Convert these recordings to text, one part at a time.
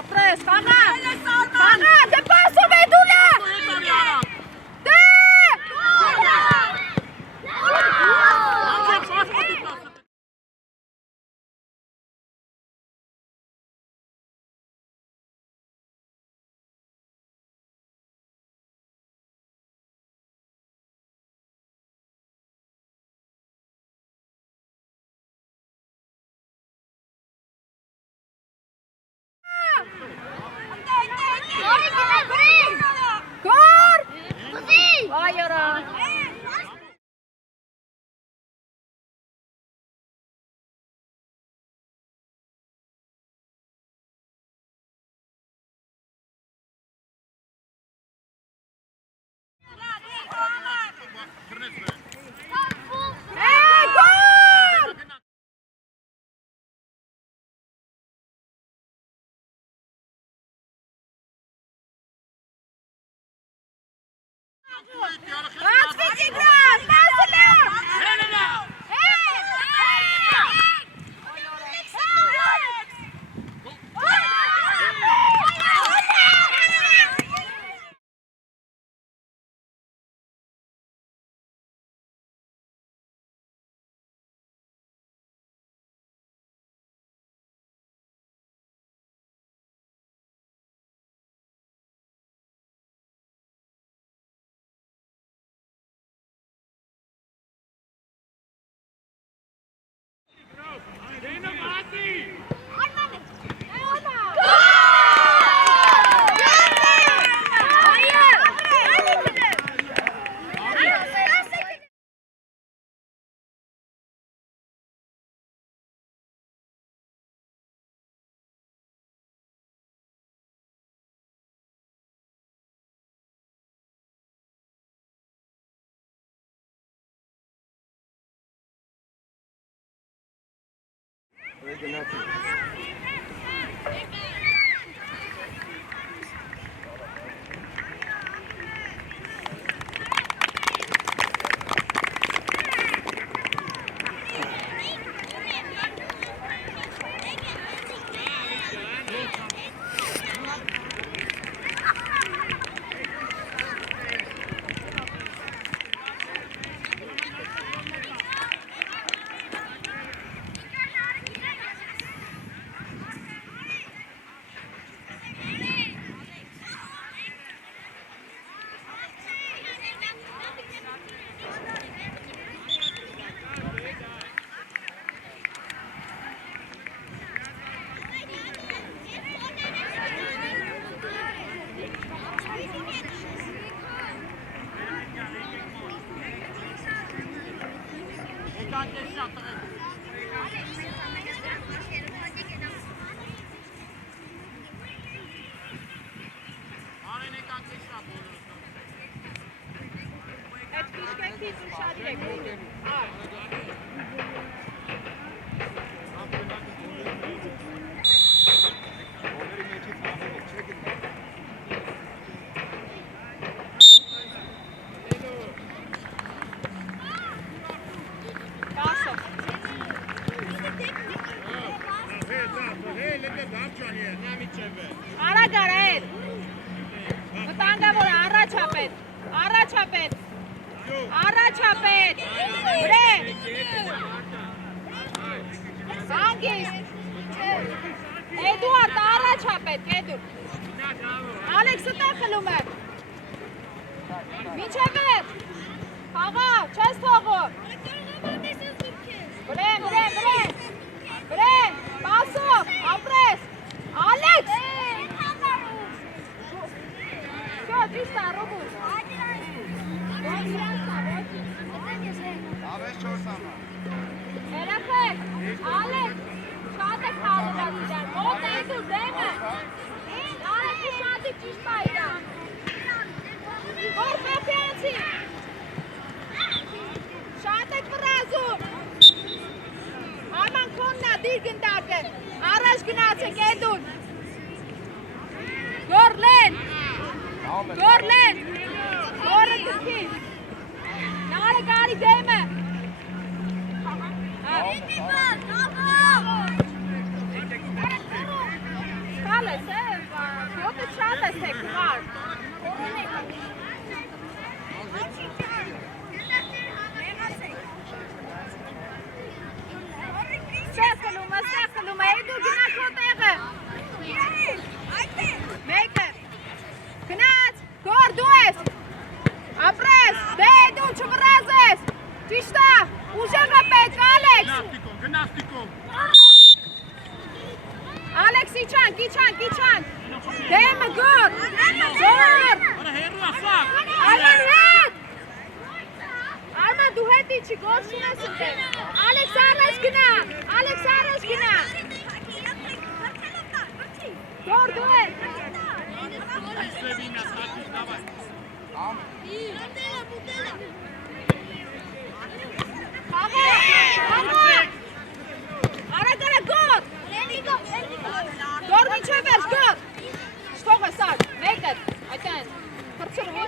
Ապրես, խաղա, դե պասով է դուլը, դե, Գոր, այորա, Ացվիք իգրան, մասը լավ, Արա գարել, մտանգավոր առաջապետ, վրե, զանգիստ, Էդուարդ առաջապետ, Ալեքսը տեղ խլում է, մինչև էր, խաղա, չես թողում, վրե, պասով, ապրես, Ալեքս, Всё, 300 ռուբլ, Երեխեք, Ալեքս, շատ եք հարուրած իրար, մոտ է դու դեմը, Ալեքսի շատի ճիշտ պա իրար, որ խապյանցի, շատ եք վրազում, Արման քոննա դիր գնդարկը, առաջ գնացեք էդուն, Գորլեն, գորը դրքի, նարը գարի դեմը, ես, յոտը շատ ես թեկվար։ Սեքլում է, դու գնաց հո տեղը։ Մեկը, գնաց, գոր դու ես, ապրես, դե դու չվրազ ես, ճիշտ է, ուժեղը պետք, Ալեքս։ Ալեքս իչան, դեմը գոր, զոր, Արման հետ, Արման դու հետ իչի, գոր շունես ընտեն, Ալեքս առաջ գնա, գոր դու ես, Արա գոր, գոր միջև ես, գոր, շտող ես ար, մեկը, այդեն, խրցրու,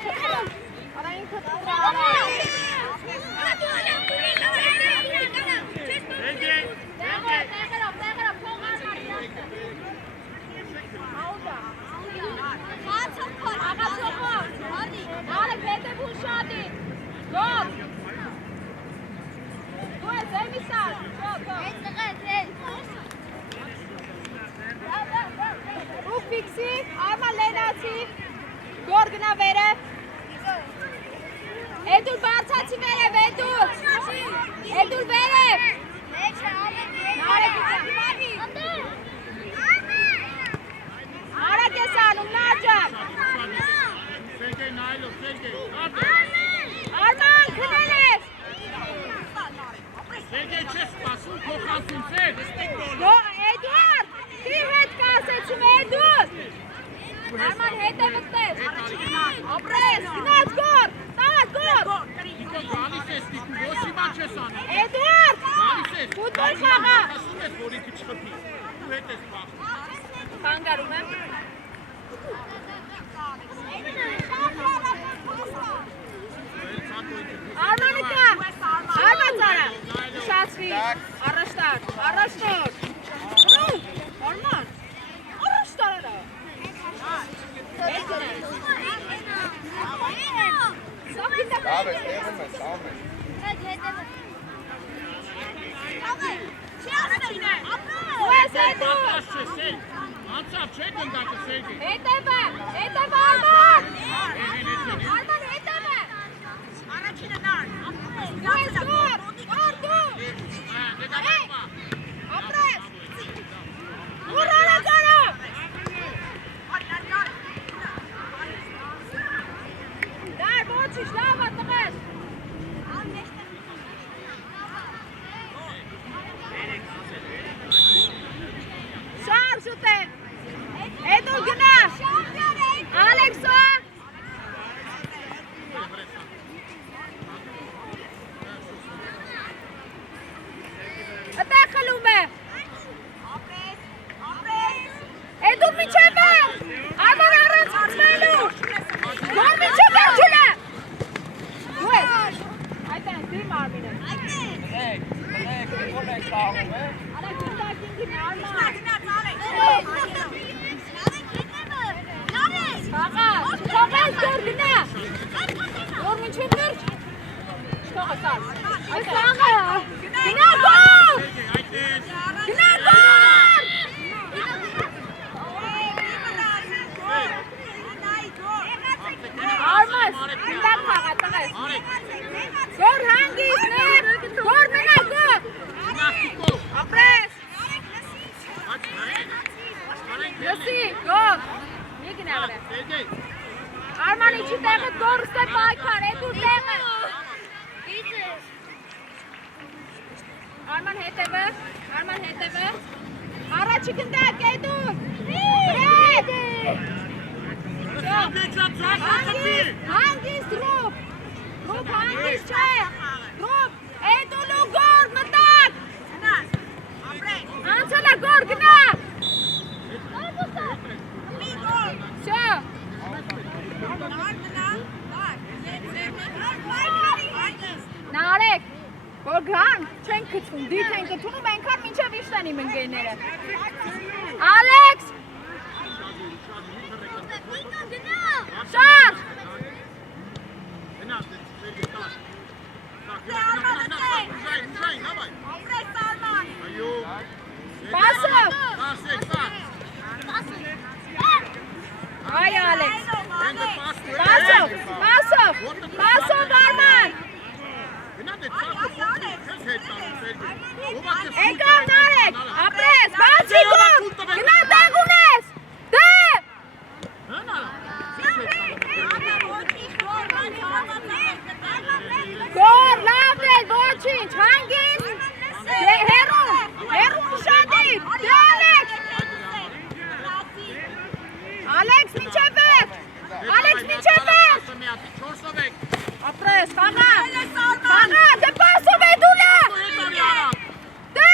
արա ինքը ծրարա, Ալեք հետևուն շատին, գոր, դու ես էմիսար, Ուկ վիքսի, Արման լենացի, գոր գնա վերը, Էդուր բարձացի վերև, Էդուր վերև, Արակ ես անում, նաջան, Արման, քնել ես, Էդուար, դի հետ կասեցում, Էդուր, Արման հետ է վտես, ապրես, գնաց գոր, տար գոր, Էդուար, ֆուտբոլ խաղա, խանգարում եմ, Արմանը կա, Արման ծարա, ուշացվի, առաջտար, Արման, առաջտարը, Arman içi տեղը դորսը պայքար, էդուր տեղը։ Arman հետևը, Առաջի գնդակ, էդուր։ Հանգիստ ռուպ, հանգիստ չէ, ռուպ, էդուր ու գոր մտակ։ Անցալա գոր գնա։ Շա։ Նարեք, որ գան, չեն կծվում, դիտ են կտունում, ենքան մինչև իշտանի մնգեները։ Ալեքս, Այ Ալեքս։ Պասով Արման։ Եկավ Նարեկ, ապրես, բացի գոմ, գնա տեղ ունես, դեպ։ Գոր, լավ էլ, ոչինչ, հանգիս, հերում ուշադիր, դե Ալեքս։ Ալեքս, մինչև վերջ, ապրես, խաղա, դե պասով է դուլա, դե,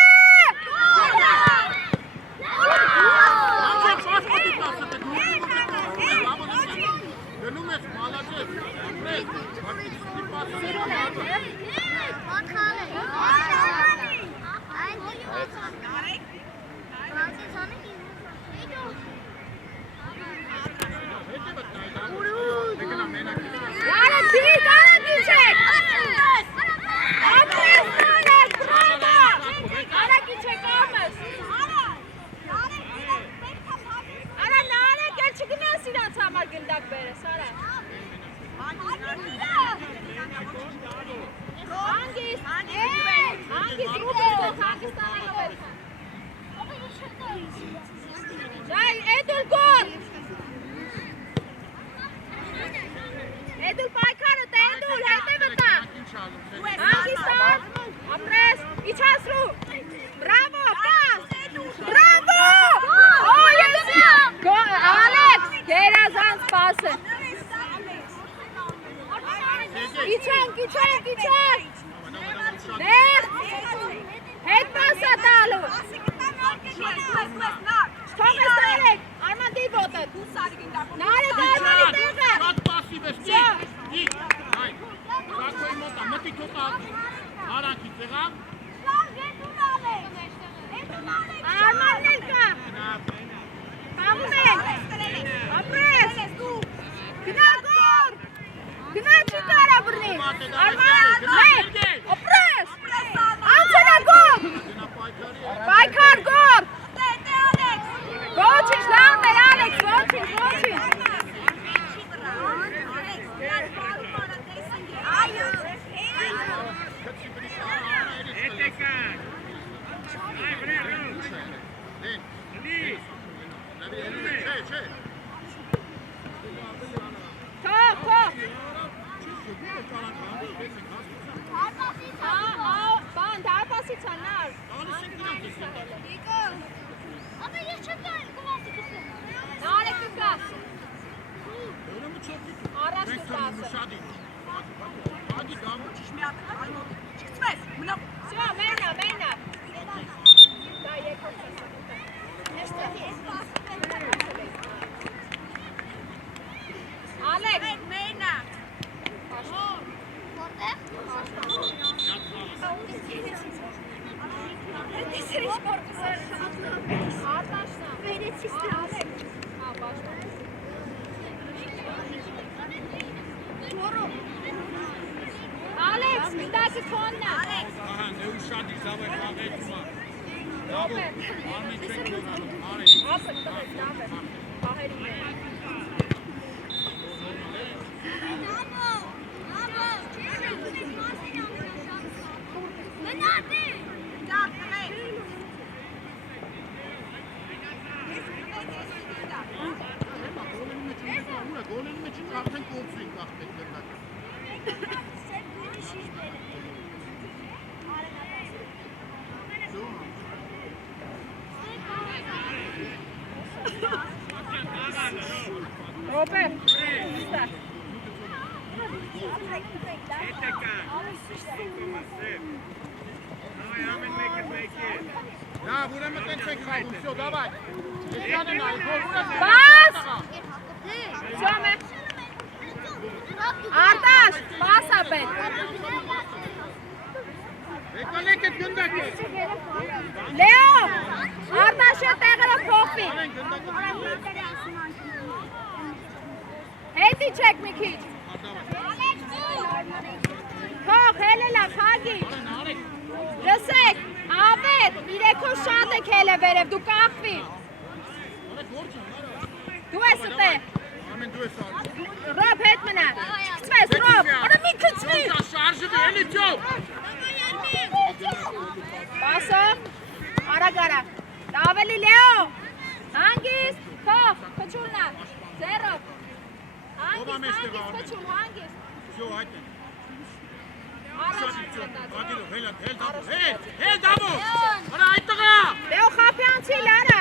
Leo Խափյանցի լարա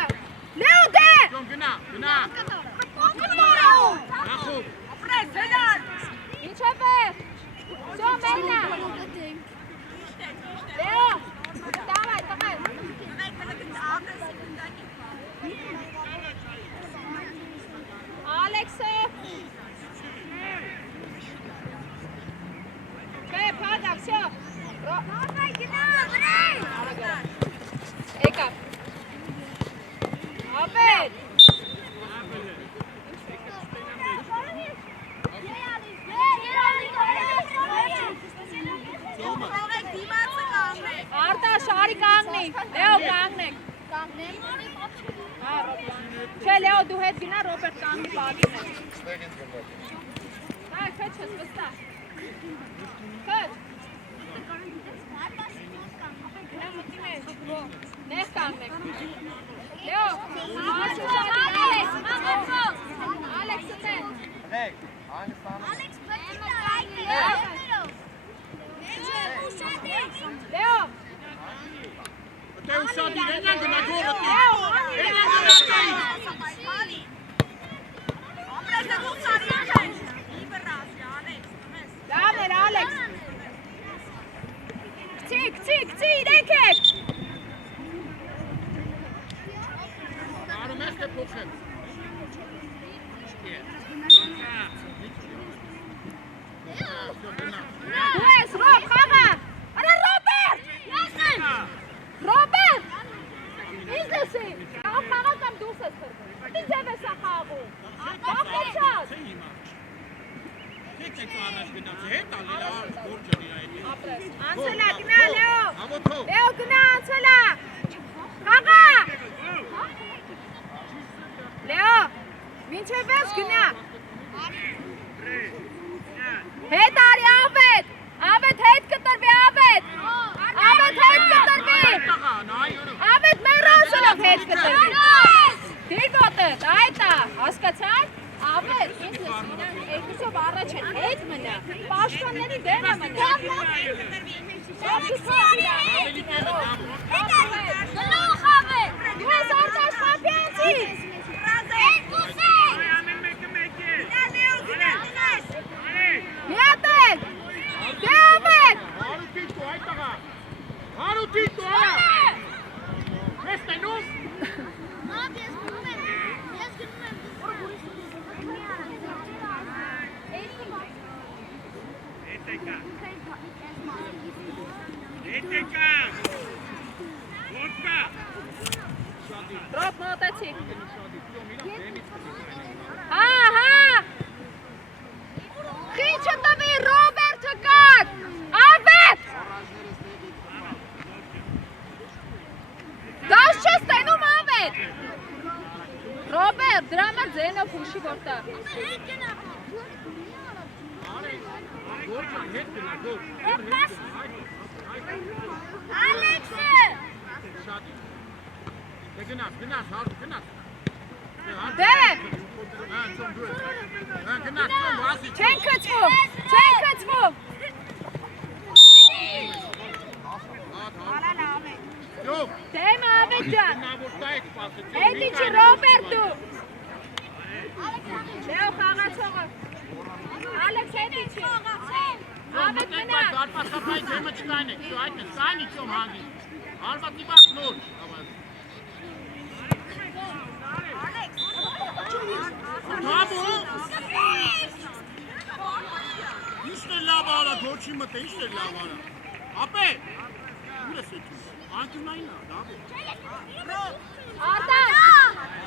Leo դե Ինչ է վեր Всё, մենա Leo Давай, давай Ալեքսը Չէ, փադա, всё Եկա Ապետ Արտա շարի կանգնի Լեո կանգնեք Չէ Լեո դու հետ գնա Ռոբերտ կանգնի պատին է Հայ քեչ ես վստահ Քեչ Նեղ կանգնեք Լեո Ալեքսը տեն Լեո Դե ուշադիր են գնա գողը Լավ էր Ալեքս Քցի իրեք եք Արում ես թե փոխեմ Դու ես Ռոբ խաղա Արա Ռոբերտ Ռոբերտ Ինչ դեսի Խաղա կամ դուրս ես թրվում Ինչ ձև ես խաղում Բախեցած Անցելա գնա Լեո Լեո գնա անցելա Խաղա Լեո մինչև ես գնա Հետ արի Ավետ Ավետ հետ կտրվի Ավետ Ավետ հետ կտրվի Ավետ մերոսելով հետ կտրվի Դիրգոտըտ այտա հասկացար Ավետ ինչ ես իրան երկուսով առաջ են հետ մնա պաշտոնների դերը մնա Գլուխ Ավետ դու ես Արտաշ Խափյանցի Միատեք դե Ավետ Հարուտիտ ու արա Ես տենում Ռոբ մոտեցի Խիչը տվի Ռոբերտը կակ Ավետ Դաշ չես տենում Ավետ Ռոբերտ դրա մեր ձենով հուշի որտեղ Ալեքսը Գնաց, հարու, գնաց Դե Գնաց, վասի Չեն կծվում Դեմ Ավետ ջան Հետ իչի Ռոբերտ դու Լեո խաղացողը Ալեքս հետ իչի Ավետ գնա Դարպասապայի դեմը չկայն է, այդ է, կայն իչում հանգի Արվատի բախ նոր Թամու Իշտ է լավ արա, գոչի մտը, իշտ է լավ արա Ապե, ուր ես էջում, անկյունային ա, դավ է Արտաշ,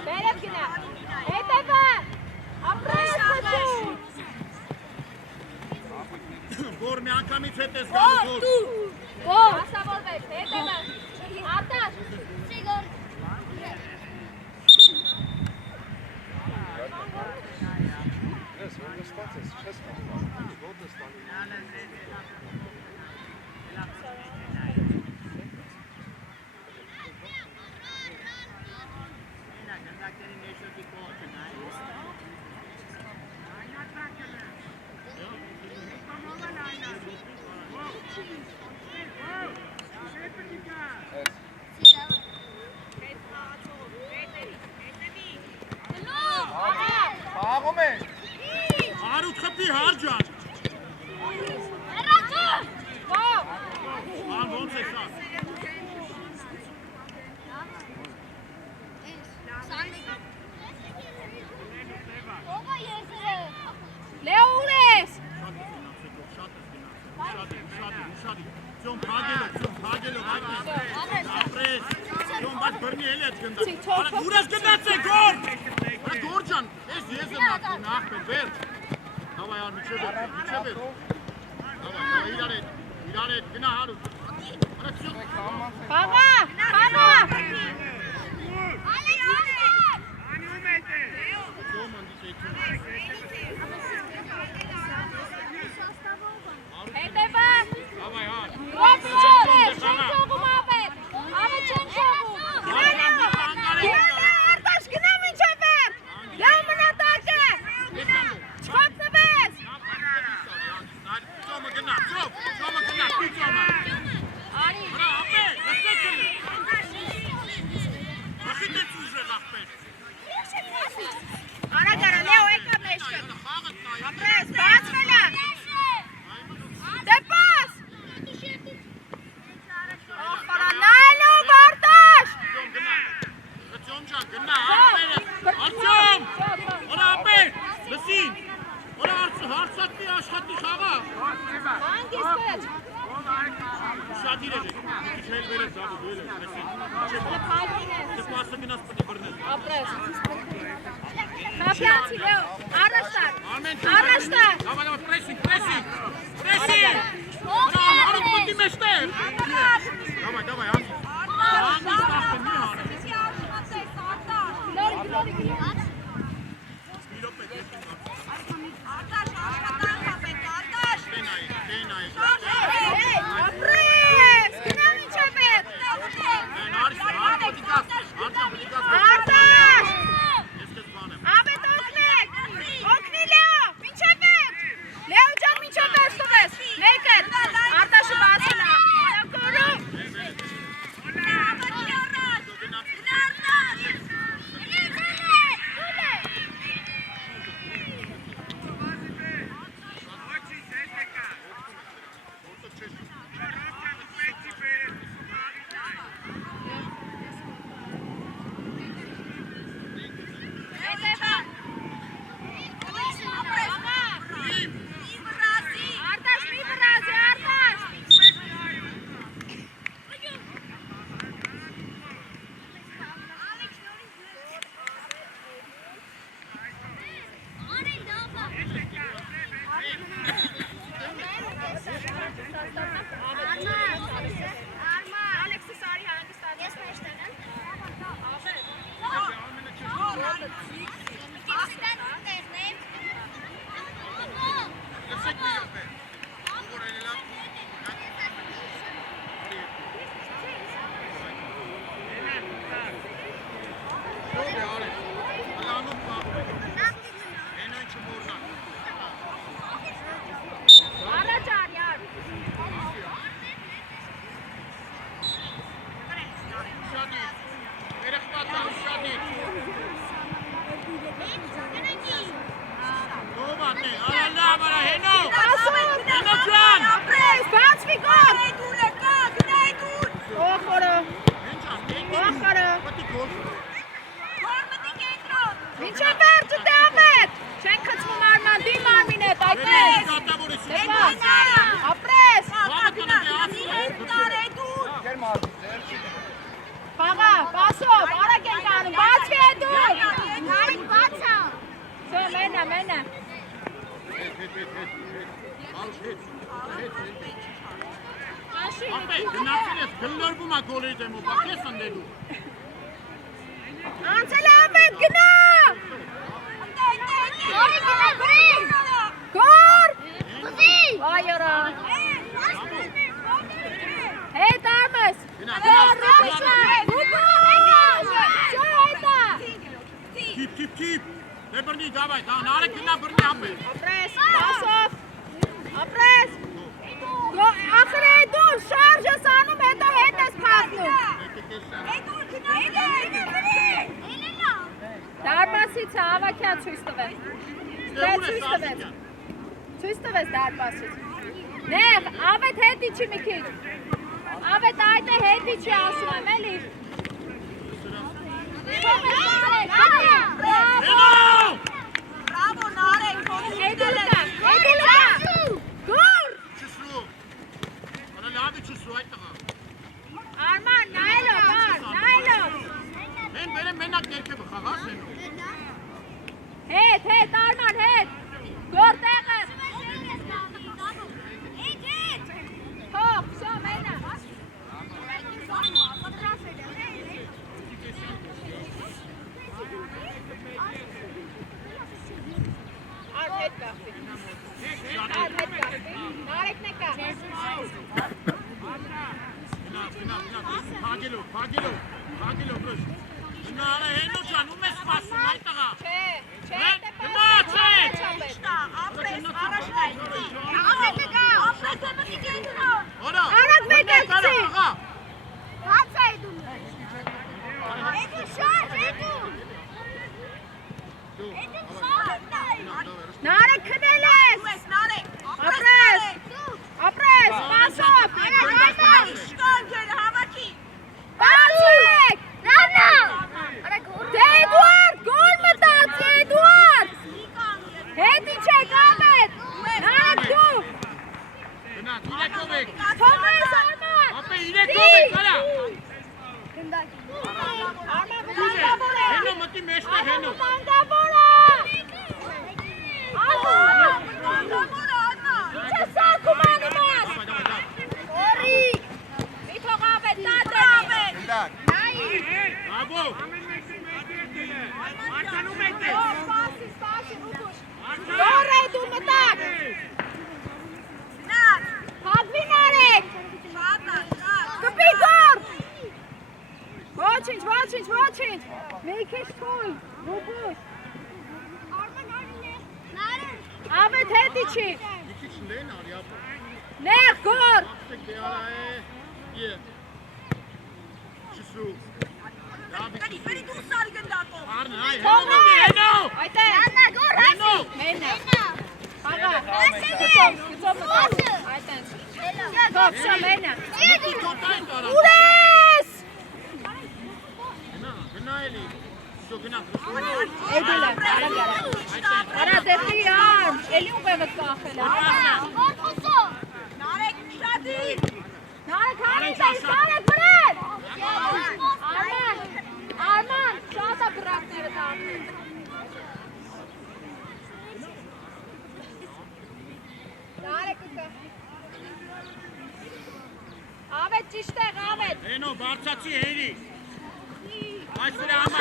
բերև գնա, հետևը, ապրես խոչում Գոր մի անգամից հետ ես գալու Գոր, ասավորվեք, հետևը, Արտաշ Ես ստաց ես, չես կամպա, ոտը ստանի Conducted in nature before tonight. Խաղում է։ Արուտ խփի Հարջան։ Ան ոնց է սա։ Լեո ուր ես։ Ձոն փագելով ապրես։ Ձոն բայց բռնի էլ ես գնդա։ Ուր ես գնդացե գոր։ Գոր ջան, ես եմ նախ բեր։ Давай ար միջև։ Давай իրար հետ գնա հարուտ։ Խաղա։ Հետևա։ Давай հար։ Ոպ ինչով ես, չեն թողում ավետ։ Ավետ չեն թողում։ Արտաշ գնա մինչև վեր։ Լավ մնատակ է։ Չխոտնվես։ Ձոմը գնա, պիծոմը։ Արի։ Հրա, ապե, լսեք էլ։ Ախիտ է ծուժը լախպեր։ Արա, Լեո եկա մեջքը։ Ապրես, բացվել է։ Դեպաս։ Նայելով Արտաշ։ Ձոմ ջան, գնա, Արտեմ։ Հրա, ապե, լսին։ Հրա, հարցատնի աշխատի խաղա։ Հանգիստ է։ Շատիր է, քիչ հել վեր է զավը դուել է, լսին։ Դեպասը գնաց պտի բրնես։ Ապրես։ Խապյացի, Լեո, առաջ տար։ Давай, прессинг. Հարուտ պտի մեջտեր։ Давай, անգիս տախտը մի հանը։ Գլորի։ Ապրես, գնա մինչև հետ։ Արտաշ։ Ավետ օգնի Լեո, մինչև հետ։ Լեո ջան, մինչև հետ ստվես։ Մեկ է, Արտաշը բացել է։ Կորում։ Արտաշ մի վրազի, Արտաշ։ Ալեքսը սարի հանգստան։ Ես մեջտեն եմ։ Առաջ արյար։ Ապրես, բացվի գոր։ Օխորը։ Մինչև վերջը դավետ։ Չեն խցվում արման, դիմ արմին հետ, այդպես։ Դեպաս, ապրես։ Խաղա, բասով, արակ են կանում, բացվի է դուր։ Սո, մենա։ Գնացել ես գլորվում է գոլերի դեմով, բակ ես ընդելու։ Անցել ավետ, գնա։ Գոր։ Այորա։ Հետ արմես։ Քիփ։ Դե բռնի, դավայ, նարը գնա բռնի ապե։ Ապրես, բասով։ Ապրես։ Ախր է դուր, շարժ ես անում, հետո հետ ես փախնում։ Դարմաս Դարպասից է, ավակյան ցույց տվեց։ Դե ցույց տվեց։ Ցույց տվեց դարպասից։ Նեղ, ավետ հետ իջի մի քիչ։ Ավետ այդ է հետ իջի ասում եմ էլի։ Bravo, Narek! Էդելկա, էդելկա։ Գոր։ Չսրու։ Արա լավ է չսրու այդ տղա։ Արման, նայելով, նայելով։ Են բերեմ մենակ ներքևը խաղաս են։ Հետ, Արման, հետ։ Գոր տեղը։ Հող, շո, մենա։ Արդ հետ կախվի։ Նարեկ նեկա։ Փագելով, բրոշ։ Նարը հենո ջան, ում ես սպասում այդ տղա։ Չէ, Գնա, չէ։ Ապրես, առաջնայինի։ Ապրեսը գա։ Ապրեսը մտի կենտրո։ Որա։ Արագ մեկեցի։ Հաց է դու։ Էդու շարժ, էդու։ Էդու շարժ նայ։ Նարեկ քնել ես։ Նարեկ։ Ապրես, սպասով։ Շտանգեր հավաքի։ Բացեք։ Նանա։ Դե Էդուարդ, գոլ մտած, Էդուարդ։ Հետ իջեք ամետ։ Նարեկ դու։ Գնա, իրեկով եք։ Թողես Արման։ Ապե իրեկով եք, արա։ Արման վտանգավոր է։ Հենո մտի մեջտեղ հենո։ Վտանգավոր է։ Ինչ է սարքում անում ես։ Օրի։ Մի թող ամետ, տատը։ Դակ։ Աբո։ Սպասի, ուտուշ։ Գոր է դու մտակ։ Հագվի Նարեկ։ Կպի գոր։ Ոչինչ։ Մի քիչ թույլ, ռուբուշ։ Ամետ հետ իջի։ Մի քիչ լեն արի ապա։ Նեղ գոր։ Ախտեք դե արա է։ Ե։ Չսրու։ Արն, այ, հենո մտի, հենո։ Այդ է։ Հենո։ Մենա։ Հագա։ Գծով մտակ։ Այդ է։ Թող շո մենա։ Մտի թոտային տարա։ Ուր ես։ Գնա էլի։ Շո գնա։ Էդել է, արա դեպի արմ, էլի ուղ է վտկախել է։ Նարեկ շատի։ Նարեկ վրետ։ Արման, շատ է բրակները դարնում։ Նարեկ ուկը։ Ավետ ճիշտ եղ, ավետ։ Հենո, բարձացի հերի։ Այս վրա համար։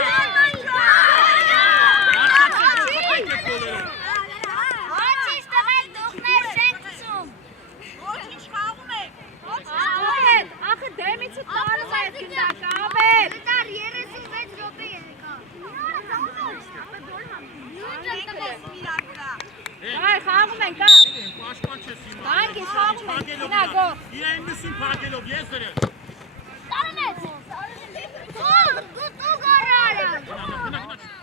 Ախր դեմիցը տարում է գնդակ, ավետ։ Այ, խաղում ենք, ա։ Պաշտպան չես իմա։ Բանկի խաղում ենք, գնա գոր։ Իրեն միսին պագելով, ես դրել։ Գնա,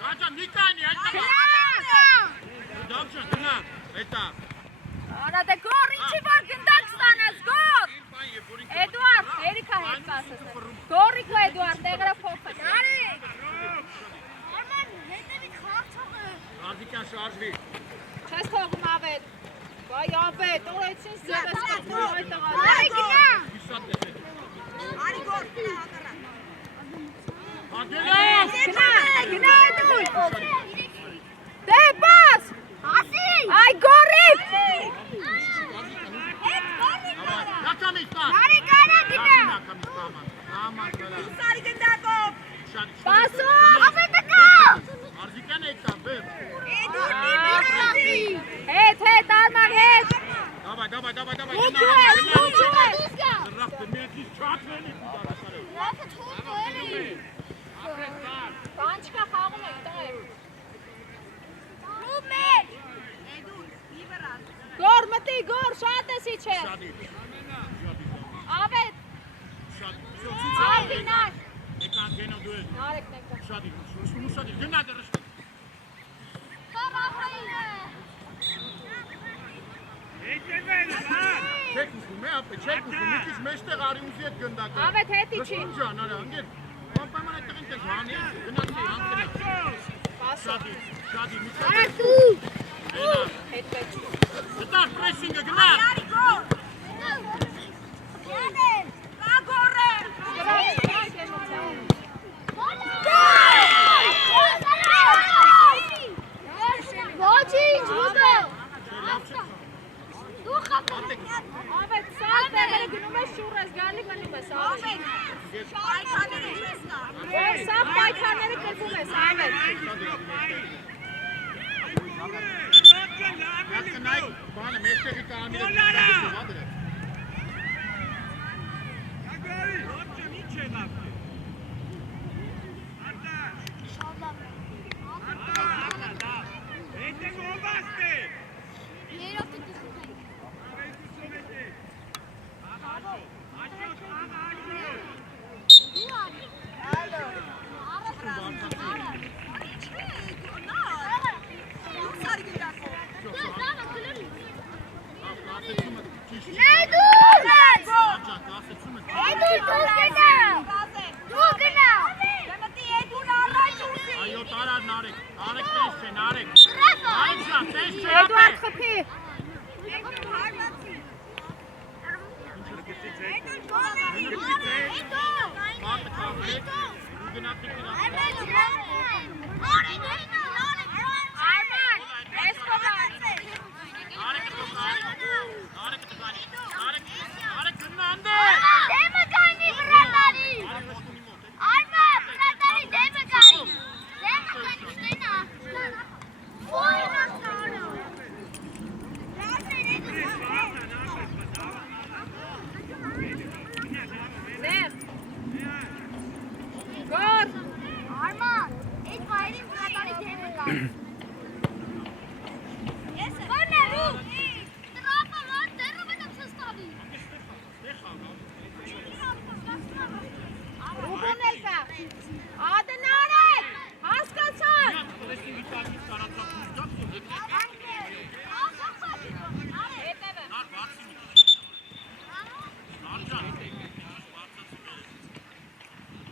Աջան, նիկայնի, այդ տղա։ Դավջան, գնա, էտա։ Արա դե գոր, ինչի որ գնդակ ստանաս, գոր։ Էդուարդ, երիքա հետ կասես։ Գորիկո Էդուարդ, տեղրը փոխվեց։ Արձիկյան շարժվի։ Չես թողում ավետ։ Վայ ավետ, օրեցին ձև ես կատնում այդ տղա։ Իսատ դեպե։ Գնա Էդուր։ Դե պաս։ Այ գորիկ։ Նակամից պա։ Պասով։ Արձիկյան էտա, բեր։ Հետ, Արման, հետ։ Դավայ, Ուտու ես։ Զրախտ է, մետից չատվելի կուդարասարը։ Բան չկա խաղում ենք, տղայ։ Գոր մտի, գոր, շատ ես իչեր։ Շադի։ Ավետ, Շադի։ ալվինար։ Էկան գենո դու ես։ Նարեկ նեկը։ Շադի, շադի, գնա դրշ։ Չեք ուզում է, ապե, չեք ուզում, մի քիչ մեջտեղ արի ուզի հետ գնդակը։ Ավետ հետի չի։ Ջան, արա, ընկեր, անպայման այդտեղ ինտեղ հանի, գնացի, անքնի։ Շադի, մի քիչ։ Արա դու։ Էնա, Հետ պետք։ գտար պրեսինգը, գնա։ Ոչինչ, ուզո։ Դու խափել։ Ավետ սաղ տեղերը գնում ես շուռ ես, գալի մնում ես, ավետ։ Պայքարները չես կա։ Սաղ պայքարները կրվում ես, ավետ։ Կնայք, բանը, մեջտեղի կարանիրը Այո, տարար նարեք, նարեք տես չէ, նարեք։ Նարեք ժան, տես չէ, Էդուարդ խփի։ Մատը կաղեք, ու գնացիք իրան։ Արման, Էսկոբար։ Նարեք տոքանի, նարեք տոքանի, նարեք գնա անդե։ Դեմը կանի վրանարի։ Արմա, վրանարի դեմը կանի։ Դեմը կանի, շտենա։ Ոյ, նաստանո։ Դեմ։ Գոտ։ Արմա, այդ վայրին վրանարի դեմը կանի։ Որներու։ Տրապը լան դերում եմ սստավի։ Ուգոն էլ կա։ Ադնարեք, հասկացան։ Պրեսինգի տակից տարածած ուզգապ Հետևը։ նար բացի մի նար ջան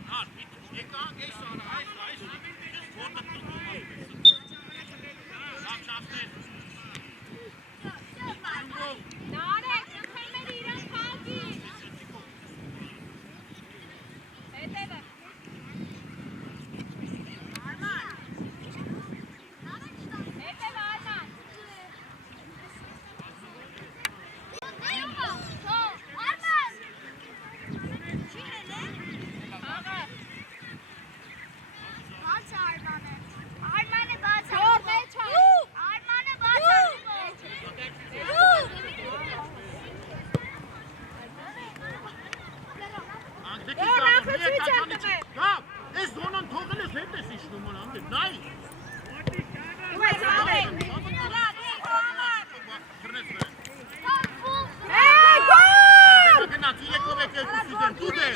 նար եկա այս արա այս որտը Նարեք, նխելմերի իրան կագի։ Հետևը։ Հետևը Արման։ Աղա։ Արմանը բաց է։ Չոր մեջ է։ Արմանը բաց է։ Այս զոնան թողել ես հետ ես իշնում անդ նայ Դու ես ավեք։ Գոլ։ գնաց եկով եկել դու դե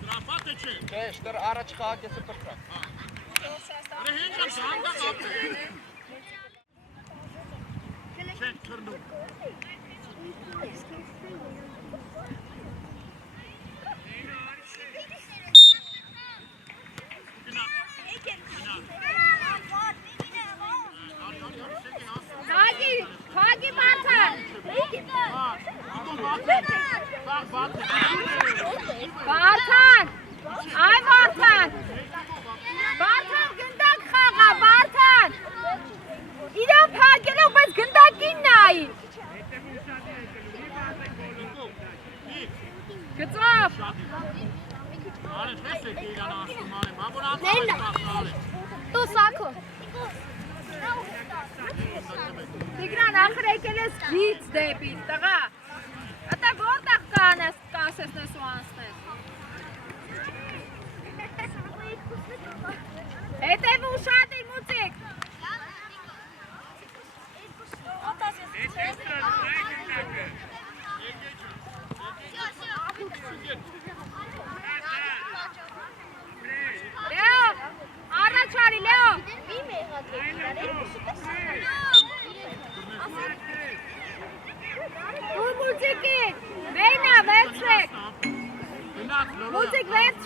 Տրապատը չէ Չէ, շտր առաջ խաղակեսը պրտրա։ Ρε հենջան զանդա ապը Չեն թրնում Քագի Վարդան։ Վարդան։ Այ Վարդան։ Վարդան գնդակ խաղա, Վարդան։ Իրան փակելով, բայց գնդակին նայի։ Գծով։ Դու սակո։ Տիգրան, ախր եկել ես գից դեպի, տղա։ Ատա որտեղ կասեսնես ու անցնես։ Հետև ուշադիր մուծիկ։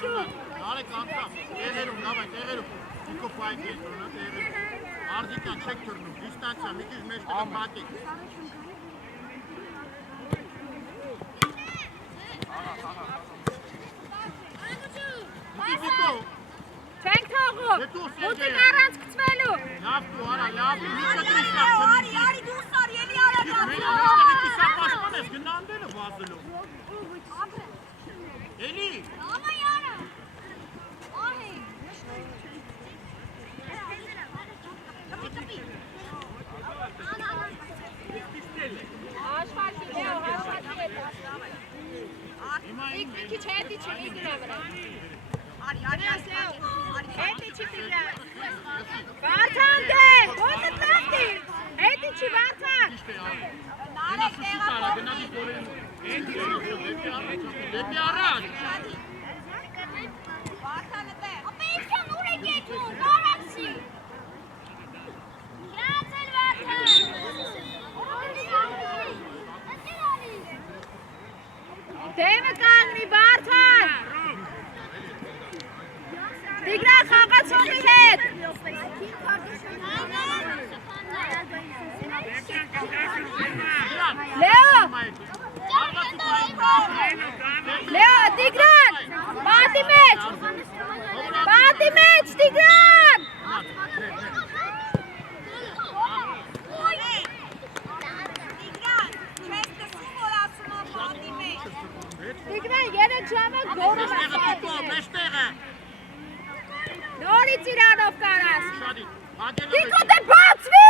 Ալեք անցավ, տեղերում, դավայ, տեղերում, ինքո պայք ես ոնա, տեղերում, արդիկան չեք թրնում, դիստանցա, մի քիչ մեջ տեղը պատիկ։ Նիկո, Չենք թողում, մուտիկ առանց կծվելու։ լավ դու, արա, լավ դու, մի կտրիշ լավ չմինչի։ Արի դուրս արի, էլի արագ Մենք տեղի կիսա պաշպան ես, գնանդել է վազելով։ Էլի։ Ամա յարա։ Ահի։ Աշխարհի լեո, աշխարհի հետ։ Հիմա Մի քիչ հետի չի իգրա վրա։ Արի, արի, արի։ Հետի չի իգրա։ Վարդան դե, ո՞նց տաստի։ Հետի չի Վարդան։ Հիմա շուշի տարա, գնադի բոլեն։ Դեպի առաջ։ Վարդանը դե։ Ապա ինչքան ուր եք եթում, կարացի։ Գրացել Վարդան։ Դեմը կանգնի Վարդան։ Տիգրան խաղացողի հետ։ Լեո։ Լեո, Տիգրան, բատի մեջ, Տիգրան։ Տիգրան, 3 ժամը գորը բատի մեջ, նորից իրանով կարաս, Տիկո դե բացվի,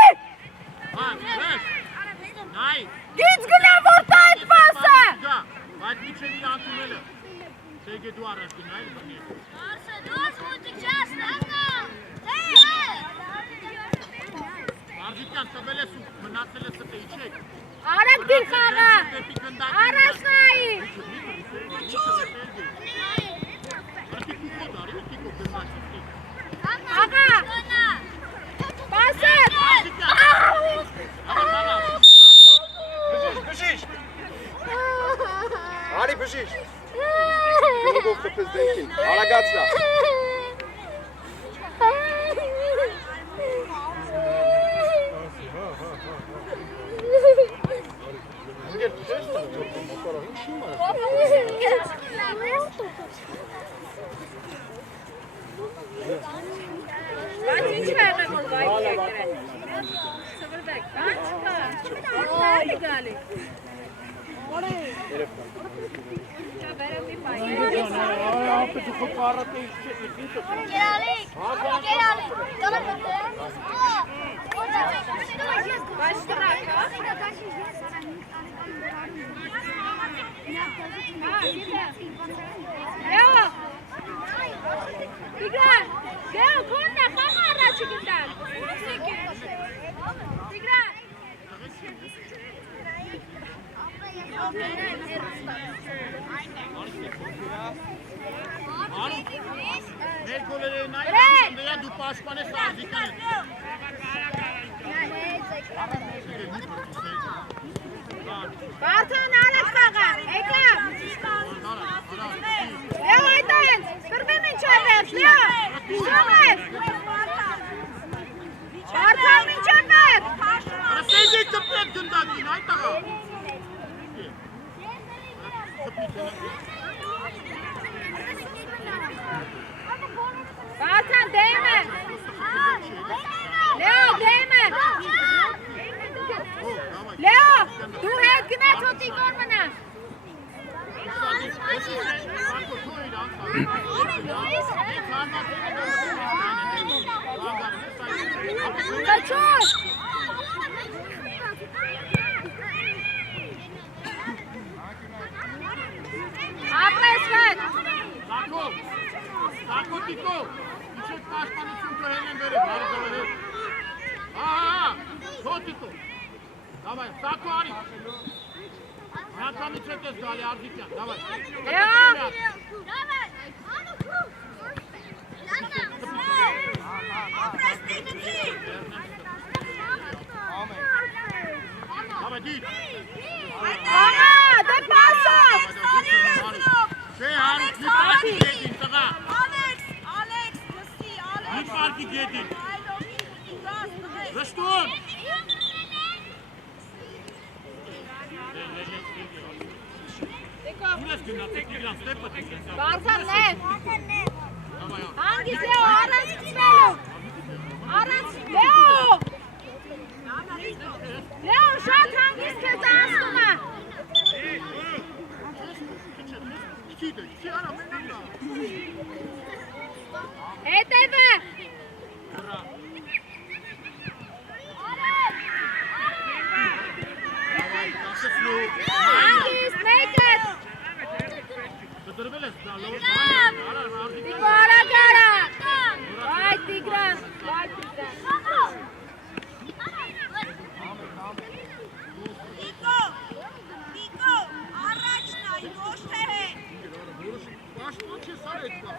գիծ գնա որ տա այդ պասը, Բայց միչև իր անդունել է, թեգե դու առաջ գնայլ բնի։ Արդիկյան տվել ես ու մնացել ես տե իչեք։ արակ դիր խաղա, առաջնայի, աղա, պասը, Բժիշ, Արի բժիշ։ Գնով խփեզդենքին, արագացրա։ Անգել չես մոտորը ինչի՞ մարդ։ Բայց ինչ եղել որ վայք եկրել, սվրդեք, բան չկա, այլի գալի, չա բերեմ մի պայ, բայց տրակ, Լեո, Տիգրան, Լեո, քոնն է, խաղը առաջի գտար, Տիգրան, Մեր գոլերը նայր դու պաշտպան ես արդիկան ես։ Վարդան արեք խաղա, եկա, Լեո այդ այնց, կրվի մինչև ես, Լեո, շոմես, Վարդան մինչև ես, Սեզի տպեք գնդակին, այդ աղա։ Վարդան դեմ է, Լեո դեմ է, Լեո, դու հետ գնաց ու տիկոր մնաս, Կչուր, ապրես վետ, Սակո տիկո, իչեք պաշտպանություն կհել են վերև, հարի գավեր։ Ահա, քո տիկո, դավայ, սակո արի։ Հատամից հետ ես գալի արդիկյան, դավայ։ Դավայ, դիր։ աղա, դե պասով, Չէ, հարի, մի պարատի եկին, տղա։ Գետին։ Վշտուն։ Ուր ես գնացեք իրան ստեպը տիգրան։ Վարդան նև։ Հանգիս Լեո, առանց կծվելու։ Առանց, Լեո։ Լեո, շատ հանգիս կեզ ասնում է։ Քիչ արա մեննա։ Հետևը։ Հանգիս, մեկըտ։ Դրվել ես դա լոր։ Տիկո արագարա։ Վայ Տիգրան, վայ Տիգրան։ Նիկո, առաջնա, ոչ թե հետ։ Պաշտոն չես արեք բա։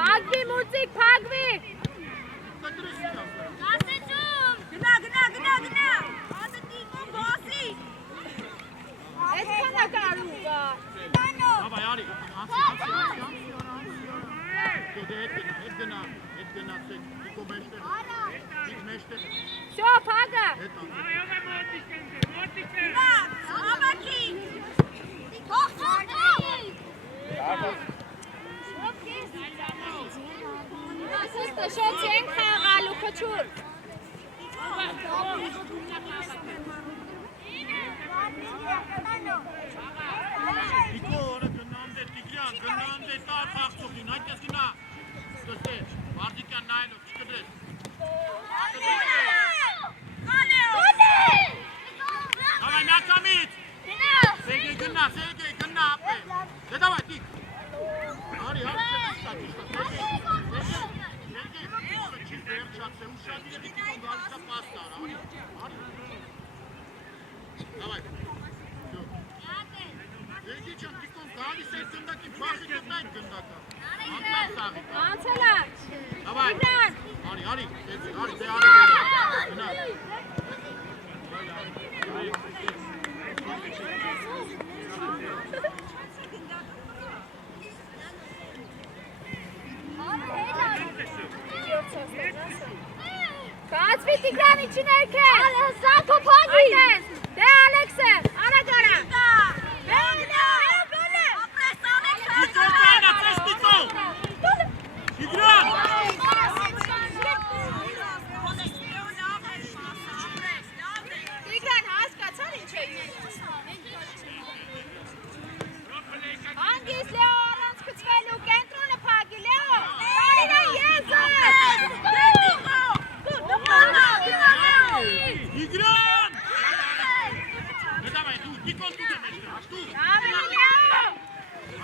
Փակվի մուծիկ, փակվի։ Ասեցում։ Գնա։ Ասը Նիկո բասի։ Այսքան է կարում կա։ Давай, Արի, անցի։ Դե հետ գնա, Նիկո մեջտեղ։ Դիք մեջտեղ։ Շո, փակը։ Հետ անցի։ Գնա, ավակի։ Թող։ Ասիստը շոց ենք խաղալու քչուր։ Նիկո, օրը գնամ դե Տիգրան, գնամ դե տար խաղցողին, այդպես գնա։ Ստե, Վարդիկյան նայելով, չկդես։ Давай, Նացամից։ Սերգեյ գնա, ապե։ Դե դավայ, Տիկ։ Արի, չստա։ Սերգեյ, չի վերջացել, ուշադիր է դիկիկոն գալիս է պաստար, արի։ Давай։ Սերգեյ չան դիկիկոն գալիս է ծնդակի բախի գտնային գնդակա։ Անտան սաղի։ Անցելա։ Давай։ Տիգրան։ Արի, դե գնա։ Կացվի Տիգրանի չներք է։ Սակո փագի։ Այդես, դե Ալեքս է, արագարա։ Տիկո կայնա, ծես Տիկո։ Տիգրան։ Տիգրան հասկացար ինչ է։ Հանգիս Լեո առանց կծվելու, կենտրոնը փագի Լեո։ Տարին է եզը։ Տիգրան։ Դե դու Տիկոն դու դեմես, աշտու։ Ավելի Լեո։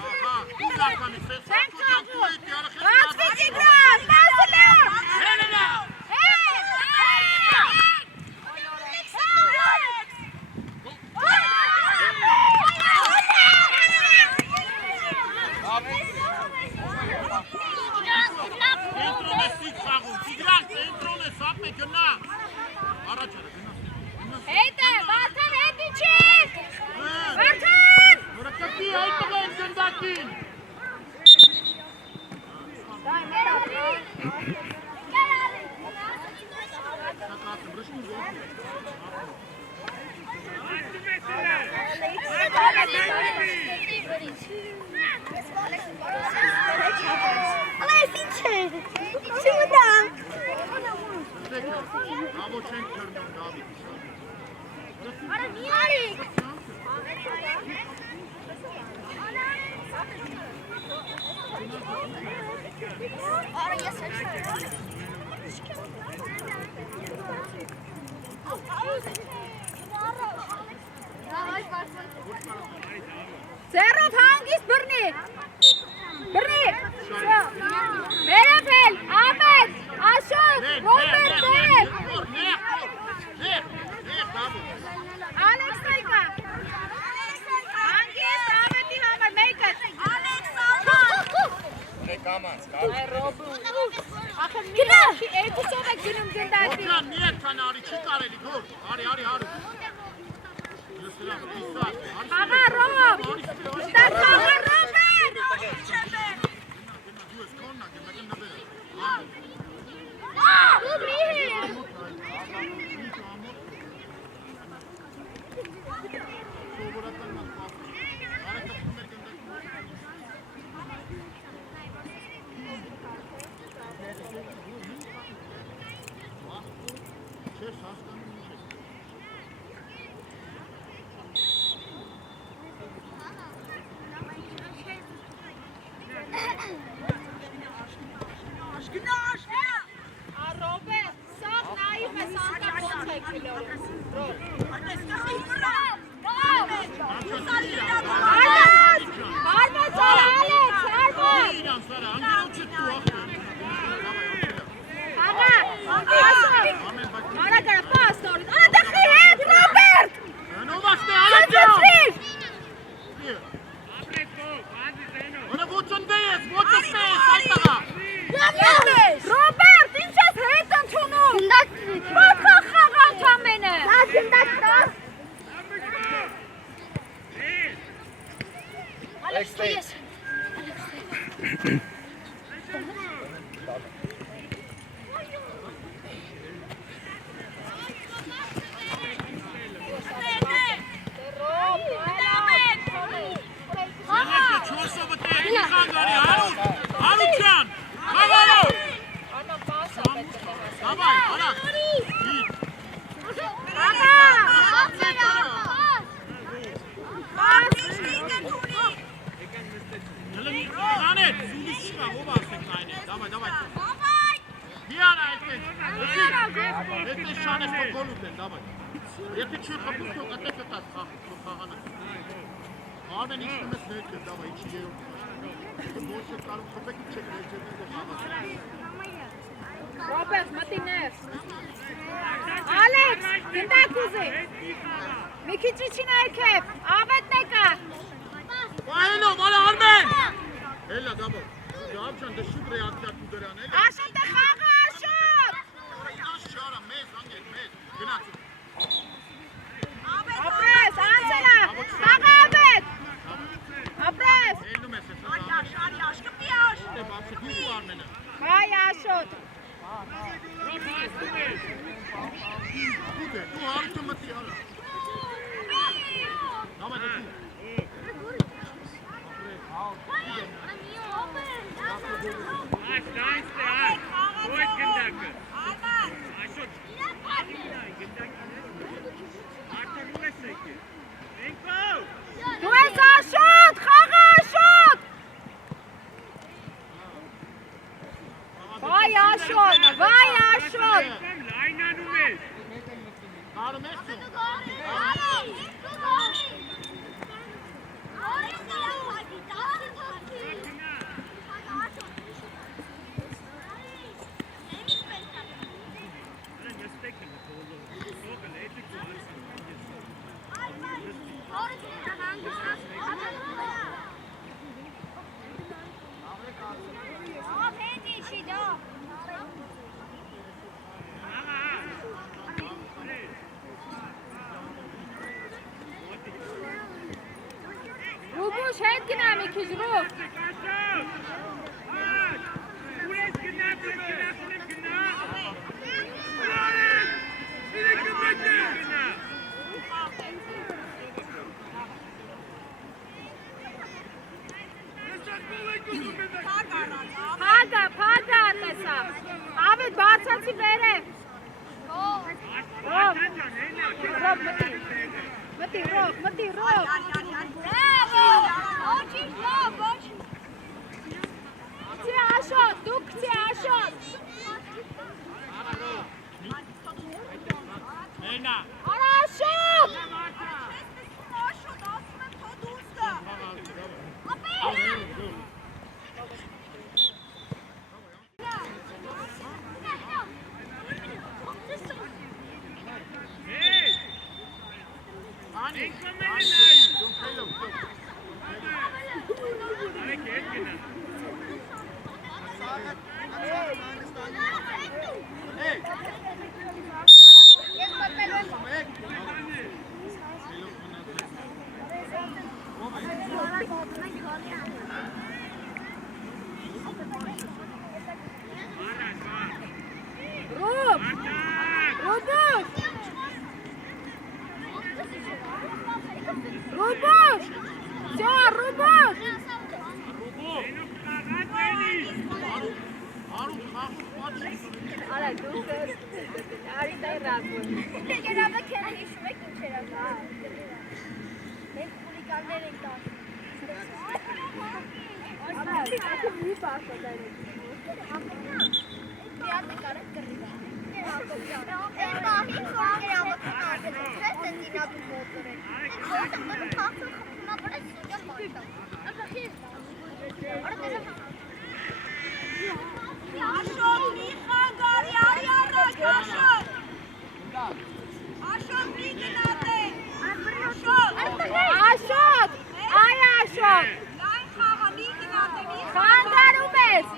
Ահա, դու լականի սես, դու էի արախես։ Կացվի Տիգրան, մասը Լեո։ Հենելա։ Կենտրոն ես սիք խաղում, Տիգրան, կենտրոն ես, ապե գնա։ Առաջ արա, գնա։ Հետը, Վարդան հետ իջեք։ Վարդան։ Որակտի այդտեղ են գնդակին։ Սակացը, բրշնու գոհ։ Bravo, չենք թրնում, Դավիթ։ Ձեռով հանգիստ բռնի։ Բռնի։ Վերապել, Ահմեդ, Աշոտ, Ռոբերտ դեր։ Ալեքս նայկա։ Հանգիստ Ահմեդի համար մեկը։ Ախր մի երկուսով եք գնում գնդակի։ Ոչան, մի ետ կան արի, չի կարելի, գոր, արի, Աղա Ռոբ, ստակ աղա Ռոբեր։ Դու ես կոննակ, եմ եկեմ նվերը։ Robert, sag naiv es անկապոց եք միլորս։ Հարմոց ալ Ալեքս, հարմոց։ Աղա, արա գարա պաս նորից, արա դխի հետ, Ռոբերտ։ Սծծրիր։ Ռոբերտ, ինչ ես հետ ընդունում։ Մատքա խաղան թամենը։ Ալեքս, դու ես։ Ռոբերտ, մտի ներս։ Ալեքս, գնդակ ուզի։ Մի քիչ իջին այքև, ավետն եկա։ Աշոտ է խաղը, Աշոտ։ Ապրես, անցելա, խաղը ավետ։ Ապրես։ Հայ Աշոտ։ Դու ես Աշոտ, խաղը Աշոտ։ Վայ Աշոտ, վայ Աշոտ։ Ռուբուշ հետ գնա մի քիչ ռուբ։ Փագա տեսա։ Ավետ բարձացի վերև։ Ռոբ մտի ռոբ։ Քցի Աշոտ, դու քցի Աշոտ։ Արա Աշոտ։ Ռուբուշ! Всё, Ռուբուշ! Արա դու արի դայ ռազմը։ Երավը քերը հիշում եք ինչ էր ակա։ Մենք խուլիգաններ ենք տա։ Աշոտ, այ Աշոտ, խանդարում ես,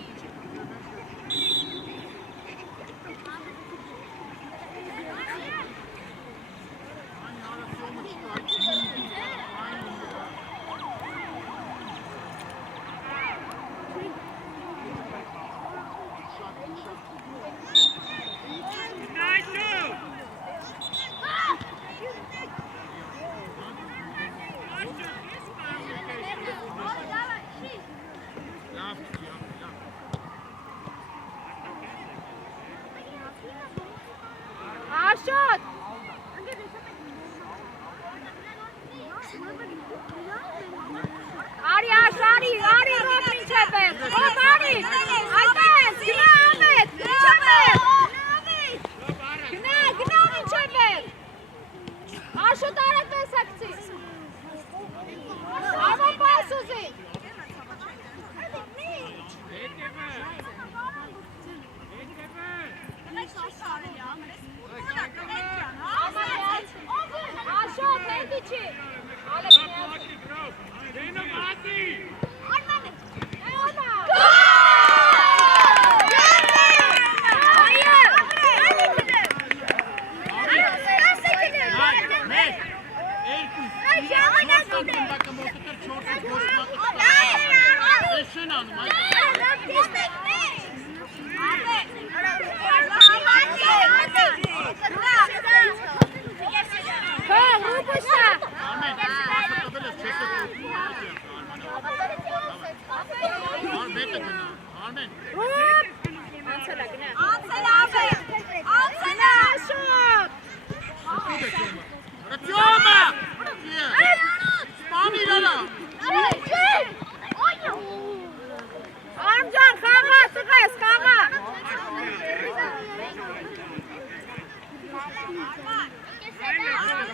Աշոտ, Արի Աշարի, Արի ռոք մինչև է, ռոք Արի, այդպես, գնա ամետ, մինչև է, գնա մինչև է, Աշոտ արակ տեսակցի, ամոն պաս ուզի, Աշոտ, հետի չի, Ալեկ միած, Արմջան, խաղա, տղես, խաղա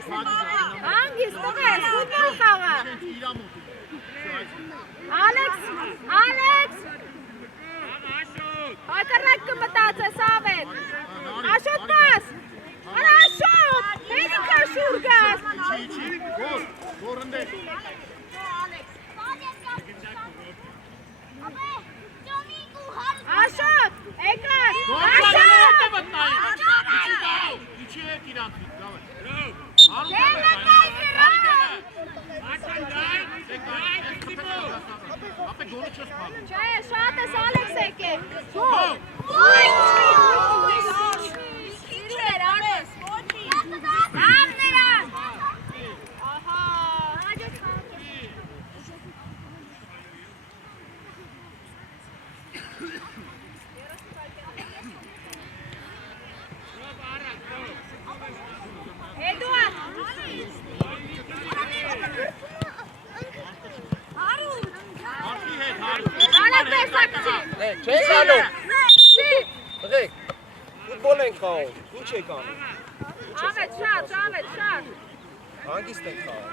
Անգիս, տղես, սուպեր խաղա Ալեքս, Ալեքս Ակրնակ կմտացես ավետ Աշոտ պաս Արա Աշոտ, հենի կաշուր գաս Գոր ընդ է Աշոտ, եկար, Իչի է կիրանք դավը Ապե գորը չես պաղում Չէ, շատ ես Ալեքս եկեք Սիրուր էր, անես Ամ նրան Ահա Էդուարդ Արակ տեսակցի Չեք անում։ Տղեկ, ֆուտբոլ ենք խաղում, ինչ եք անում։ Ամետ շատ Հանգիստ ենք խաղում։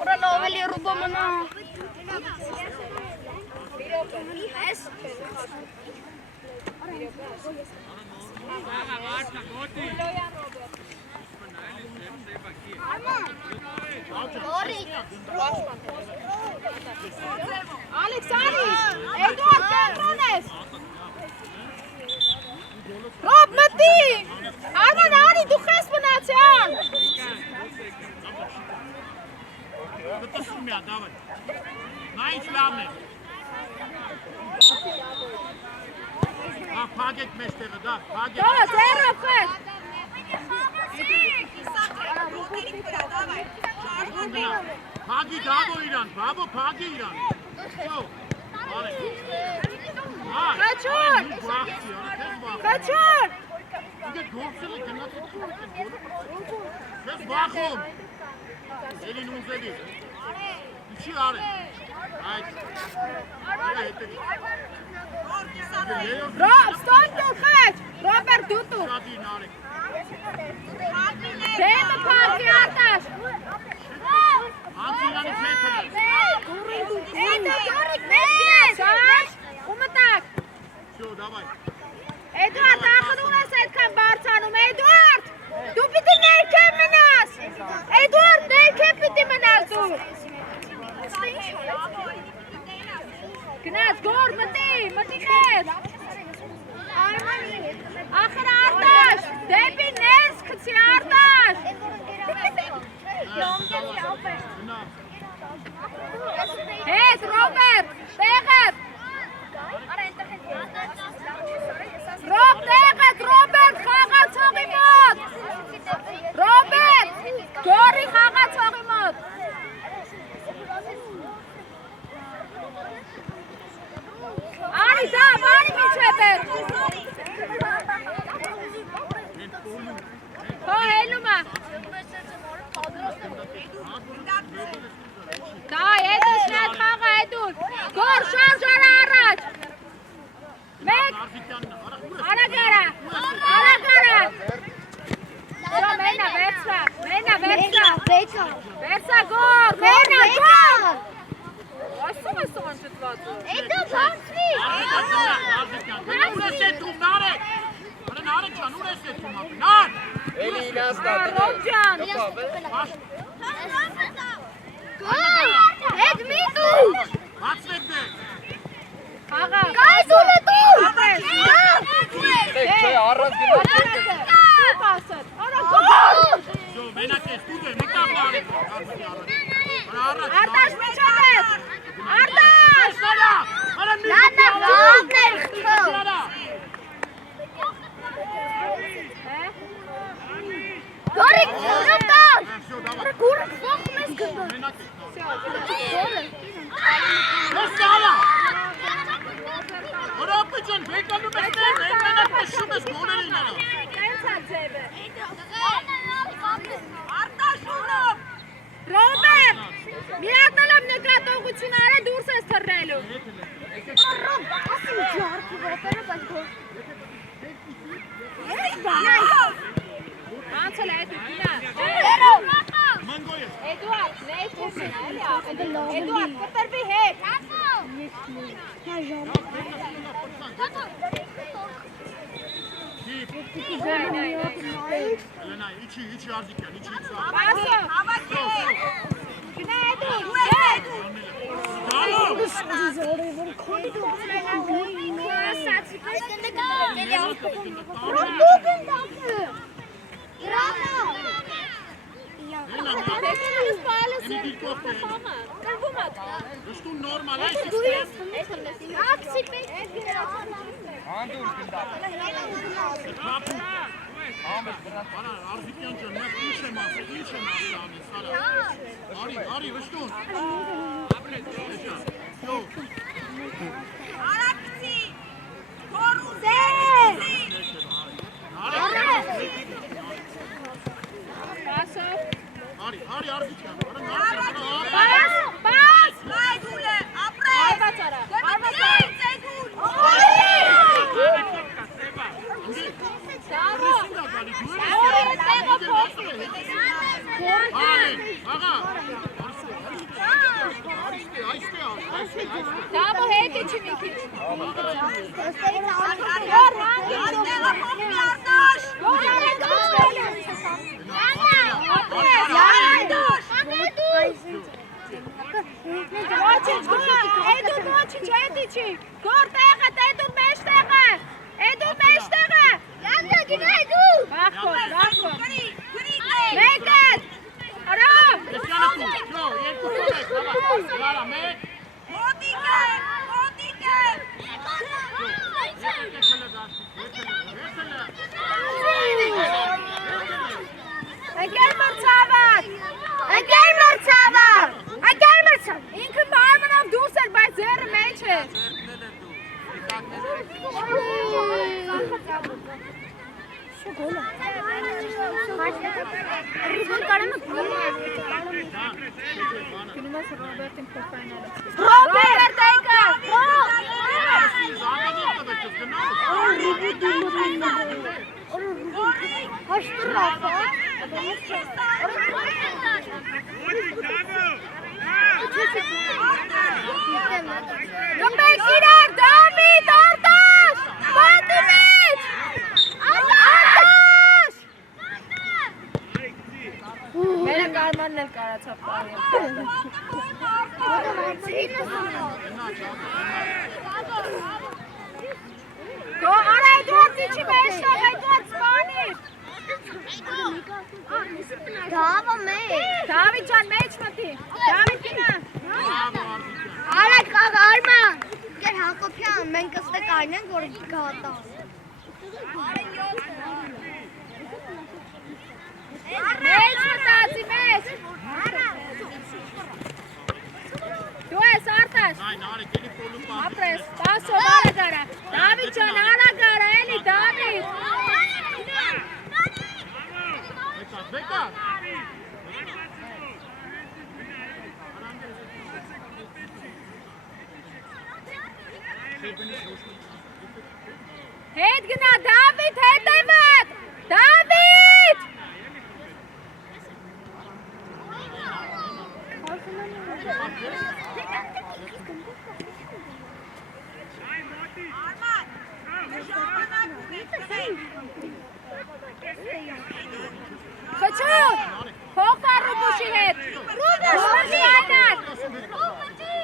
Ora loveli rubamana. Ալեքսանի, Էդուարդ կենտրոնես Ռոբ մտի, Արման արի դու խես մնացյան Կտսում է, դավը Նա ինչ լավն է Փագեք մեզ տեղը, դա, փագեք Դո, ձերով խես Փագի դավո իրան, բաբո փագի իրան։ Շո։ Արե։ Քաչուն։ Քաչուն։ Ինքը գործել է գնաց։ Ես բախում։ Էլին ուզելի։ Ինչի արե։ Այդ։ Ռոբ, ստոն դու քաչ։ Ռոբերտ դու դու։ Շատին արե։ Դեմը փակի Արտաշ։ Անցիլանի չեթը։ Էդո Գորիկ մեծ։ Սաշ, ումտակ։ Շո, դավայ։ Էդուարդ, ախնուն ես այդքան բարձանում, Էդուարդ, դու պիտի ներքև մնաս, Էդուարդ, ներքև պիտի մնաս դու, գնաց, գոր, մտի նեզ, ախր Արտաշ, դեպի ներս կցի Արտաշ, հետ, Ռոբերտ, տեղեր, Ռոբ տեղդ, Ռոբերտ, խաղացողի մոտ, Ռոբերտ, գորի խաղացողի մոտ, արի դավ, արի միչեպեր, հո հելում է, դա եդուս նետ խաղա եդուս, գոր շարժար առաջ, մեկ, արագարա, շո մենա վերցա գոր, ասում է սոն ճտվածը, Էդո բարձվի։ Ուր ես եթում, նարեկ, հրը նարեկ ճան, ուր ես եթում ապի, նար, Էլի իրանց տա Ռոբ ջան, Հետ մի դու։ բացվեք դե, խաղա, Կայսունը դու։ Չէ, առանց գնաց դուք ասդ, արա գոր, շո, մենակ ես, դու դե, մի կապ նարեկ, Արտաշ միջով ես, Արտաշ, Արա մի Լանա ծողներ խո։ Գորիկ նոտար։ շո, դավայ, Գորիկ ֆոխ մեզ գտա։ մենակ ես, Գորը։ ես սալա, հրապի ճան, բեկանում ես նեմ, են մենակ ես շում ես գոլեր ինարա, կենցա ձևը, Արտաշունով։ Ռոբերտ, միակնալ եմ նկատողություն արա դուրս ես թռնելու, Ռոբ, ասում ջարդի վոպերը բայց գոր։ անցել է էդու կինա, մնգո ես, Էդուարդ, ներքև մնա, Էդուարդ, կտրվի հետ, Elena, içi arziken, içi sağ. բասո, գնա էդու, Bravo! Ești un normal, ai sistem? Անդուր գնդա Papu! Ana, arziken can, ne ինչ եմ ասի, Սարա։ Արի, վշտուն։ Yo. Արաքցի։ Կորուզե։ բասո, Արի, արզիկյան, բաս, Այդուլը, ապրես։ արված արա, Դավո, տեղը փոխի, Դավո հետի չի մի քիչ, Գոր տեղը, էդուր մեջ տեղը, Յանդա գնա դու։ Բախո, մեկդ, արա, եկել մրցավակ, Ռուբեն կարեմը Գնում ես Ռոբերտին փոխանցել։ Ռոբերտ եկա։ Հաշտռաֆա։ Գմբեք իրար, Դավիթ, Արտաշ, բանդի մեջ, Արտաշ, մերը կարմանն էլ կարացավ պարի, գո արա Էդուարդ իչի մեջտավ, Էդուարդ սպանիր, Դավը մեջ։ Դավիթ ջան մեջ մտի, Դավիթ կինա, Արեք Արման, գեր Հակոբյան, մենք ըստե կայնենք, որ գատա։ մեջ մտացի, մեջ, դու ես Արտաշ, ապրես, պասով արագարա, Դավիթ ջան արագարա, էլի Դավիթ, հետ գնա, Դավիթ, հետևդ, Դավիթ, խչու, փոխար Ռուբուշի հետ, Ռուբուշի այնար, Ռուբուշի,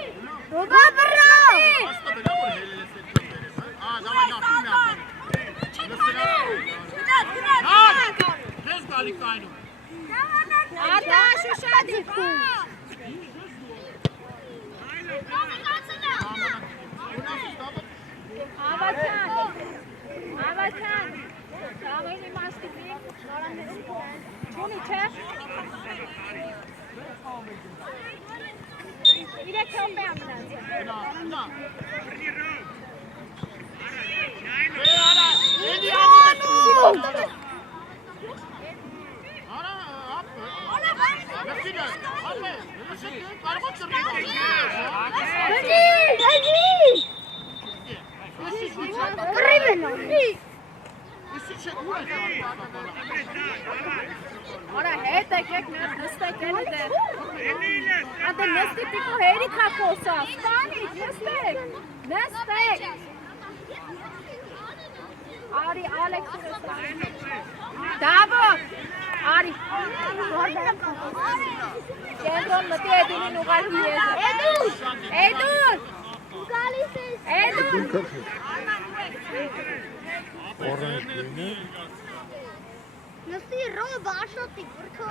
Արտաշ ուշադի, Ավացան, շամերի մաստիկի, չունի չէ, իրեք հոմպե ամնացը, Արա հետ եկեք նստեք էլի դեր, ատե նստիկ տիկո հերի կակոսա, սպանիք, նստեք, Արի, Ալեքսը Դավո, Արի, կենտրոն մտի Էդունին ուղարկի եզը, Էդուն, Նստի ռոբ աշոտի գրքո։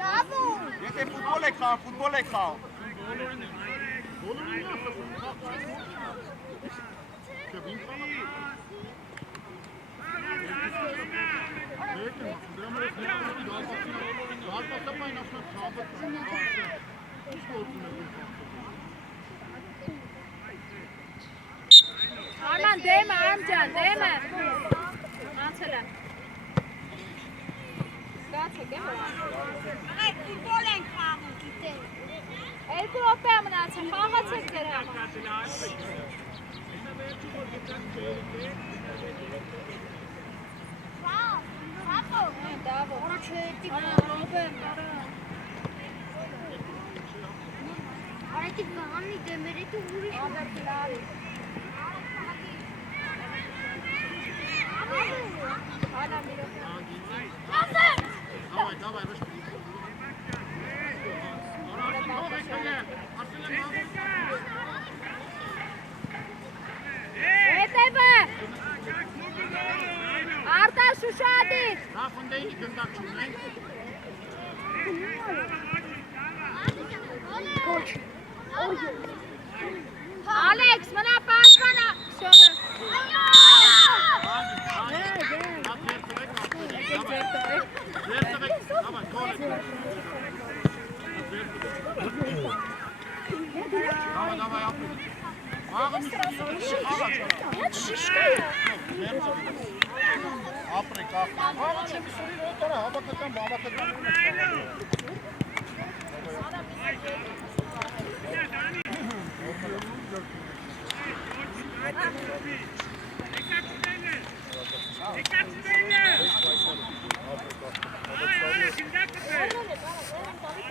Դավո։ Եթե ֆուտբոլ եք խաղ։ Arman değme amcan, değme. Antela. Gaçek, değil mi? Ay futbolen kağıdı gitti. El profem naçı, kavga çektir ama. Bravo. Bravo. Ora çetti. Robin, Arati gani demiri tu uriş. Давай, Etebe. Artaş uşadı. Koç. Alex, bana pas bana. Şöyle. Մաղը մի Այդ շիշկա է։ ապրեք ախ։ Մաղը չեմ սուրի ռոտորա, հավաքական բավական։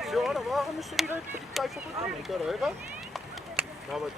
Все, ora, vamos nos subir aí porque cai fogo também, cara, é, vai? Давай.